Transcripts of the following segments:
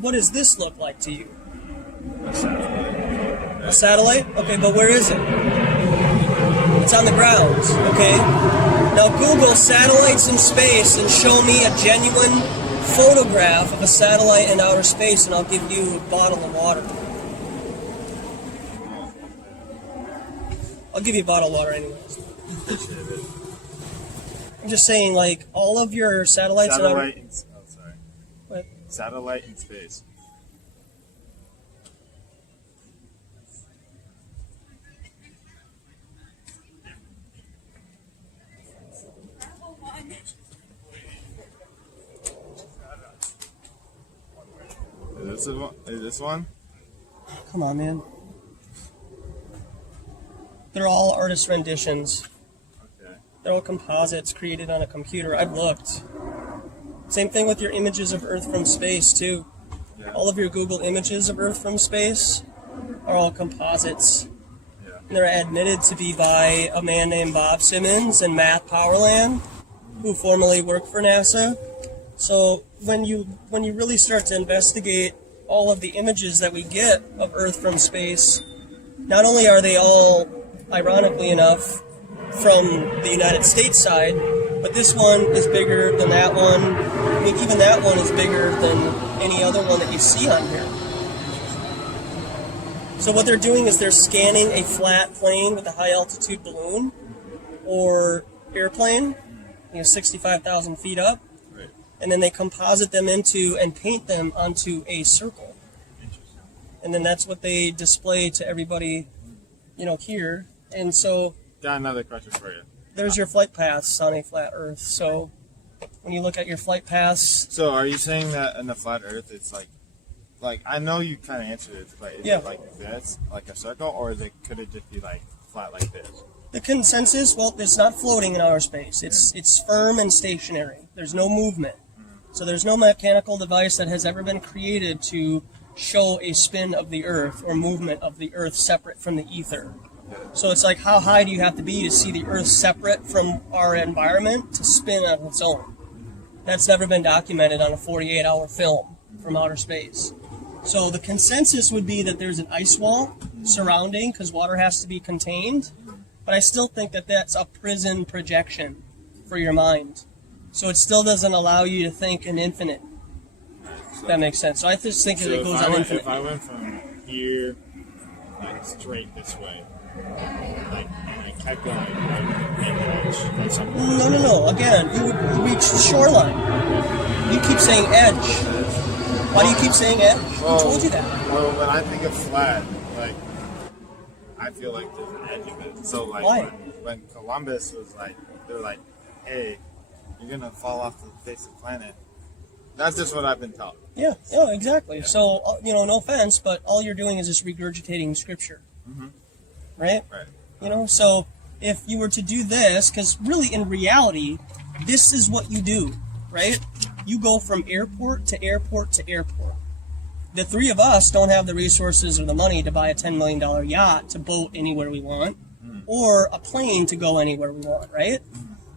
what does this look like to you? A satellite. A satellite? Okay, but where is it? It's on the ground, okay? Now Google satellites in space and show me a genuine photograph of a satellite in outer space, and I'll give you a bottle of water. I'll give you a bottle of water anyways. I'm just saying, like, all of your satellites... What? Satellite in space. Is this one? Come on, man. They're all artist renditions. Okay. They're all composites created on a computer. I've looked. Same thing with your images of Earth from space, too. Yeah. All of your Google images of Earth from space are all composites. Yeah. And they're admitted to be by a man named Bob Simmons and Matt Powerland, who formerly worked for NASA. So when you really start to investigate all of the images that we get of Earth from space, not only are they all, ironically enough, from the United States side, but this one is bigger than that one. I mean, even that one is bigger than any other one that you see on here. So what they're doing is they're scanning a flat plane with a high altitude balloon or airplane, 65,000 feet up, and then they composite them into and paint them onto a circle. And then that's what they display to everybody, here. And so... Got another question for you. There's your flight paths on a flat Earth. So when you look at your flight paths... So are you saying that in the flat Earth it's like I know you kind of answered it, but is it like this, like a circle, or could it just be like flat like this? The consensus, well, it's not floating in outer space. It's firm and stationary. There's no movement. So there's no mechanical device that has ever been created to show a spin of the Earth or movement of the Earth separate from the ether. So it's like, how high do you have to be to see the Earth separate from our environment to spin on its own? That's never been documented on a 48-hour film from outer space. So the consensus would be that there's an ice wall surrounding, because water has to be contained. But I still think that that's a prison projection for your mind. So it still doesn't allow you to think in infinite. If that makes sense. So I just think that it goes on infinite. If I went from here, like straight this way, and I kept going, like something. No. Again, you would reach the shoreline. You keep saying edge. Why do you keep saying edge? Who told you that? Well, when I think of flat, like, I feel like there's an edge of it. So, like, why? When Columbus was like, they're like, hey, you're going to fall off the face of the planet. That's just what I've been taught. Yeah, exactly. Yeah. So, no offense, but all you're doing is just regurgitating scripture. Mm-hmm. Right? Right. So if you were to do this, because really in reality, this is what you do, right? You go from airport to airport to airport. The three of us don't have the resources or the money to buy a $10 million yacht to boat anywhere we want, or a plane to go anywhere we want, right?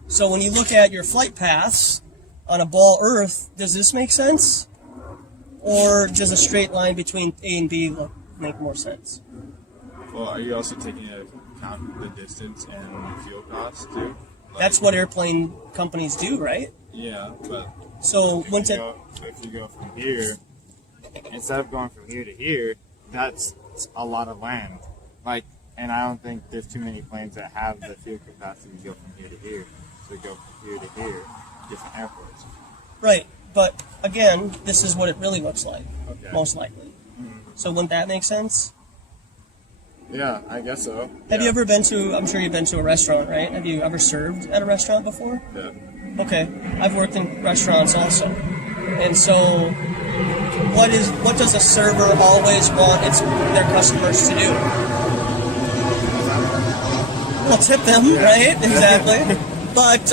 So when you look at your flight paths on a ball Earth, does this make sense? Or does a straight line between A and B make more sense? Well, are you also taking into account the distance and fuel costs too? That's what airplane companies do, right? Yeah, but so if you go from here, instead of going from here to here, that's a lot of land. And I don't think there's too many planes that have the fuel capacity to go from here to here. So go from here to here, different airports. Right, but again, this is what it really looks like, most likely. Mm-hmm. So wouldn't that make sense? Yeah, I guess so. Have you ever been to, I'm sure you've been to a restaurant, right? Have you ever served at a restaurant before? Yeah. Okay, I've worked in restaurants also. And so, what does a server always want their customers to do? Well, tip them, right? Exactly. But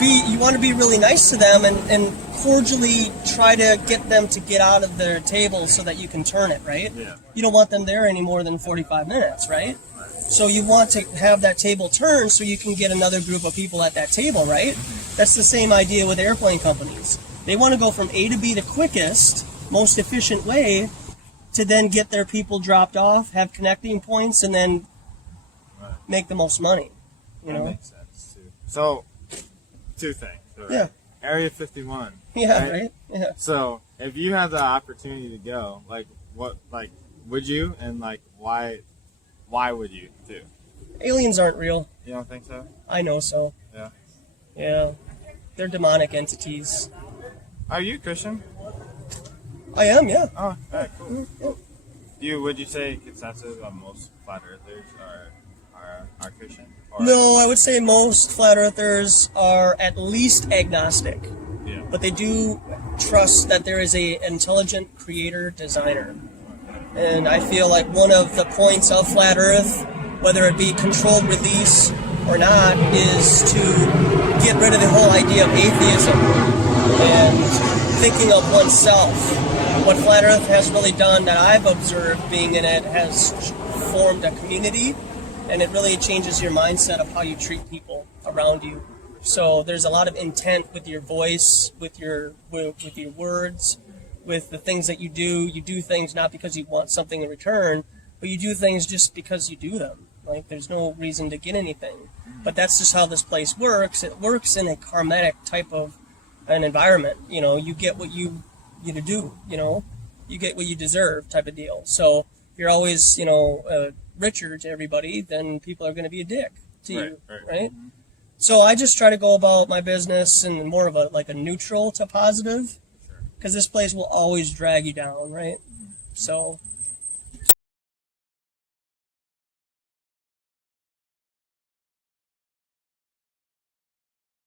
you want to be really nice to them and cordially try to get them to get out of their table so that you can turn it, right? Yeah. You don't want them there any more than 45 minutes, right? So you want to have that table turned so you can get another group of people at that table, right? That's the same idea with airplane companies. They want to go from A to B the quickest, most efficient way to then get their people dropped off, have connecting points, and then make the most money. You know? That makes sense too. So, two things. Right? Yeah. Area 51. Yeah, right? Yeah. So, if you had the opportunity to go, like, what, like, would you? And, like, why would you, too? Aliens aren't real. You don't think so? I know so. Yeah. Yeah. They're demonic entities. Are you Christian? I am, yeah. Oh, alright, cool. Would you say consensus on most flat earthers are Christian? Or No, I would say most flat earthers are at least agnostic. Yeah. But they do trust that there is a intelligent creator designer. And I feel like one of the points of flat earth, whether it be controlled release or not, is to get rid of the whole idea of atheism and thinking of oneself. What flat earth has really done that I've observed being in it has formed a community, and it really changes your mindset of how you treat people around you. So there's a lot of intent with your voice, with your words, with the things that you do. You do things not because you want something in return, but you do things just because you do them. Like, there's no reason to get anything. But that's just how this place works. It works in a karmatic type of an environment. You know, you get what you do, you know. You get what you deserve type of deal. So if you're always, richer to everybody, then people are going to be a dick to you, right? Mm-hmm. So I just try to go about my business in more of a neutral to positive, because this place will always drag you down, right? Mm-hmm. So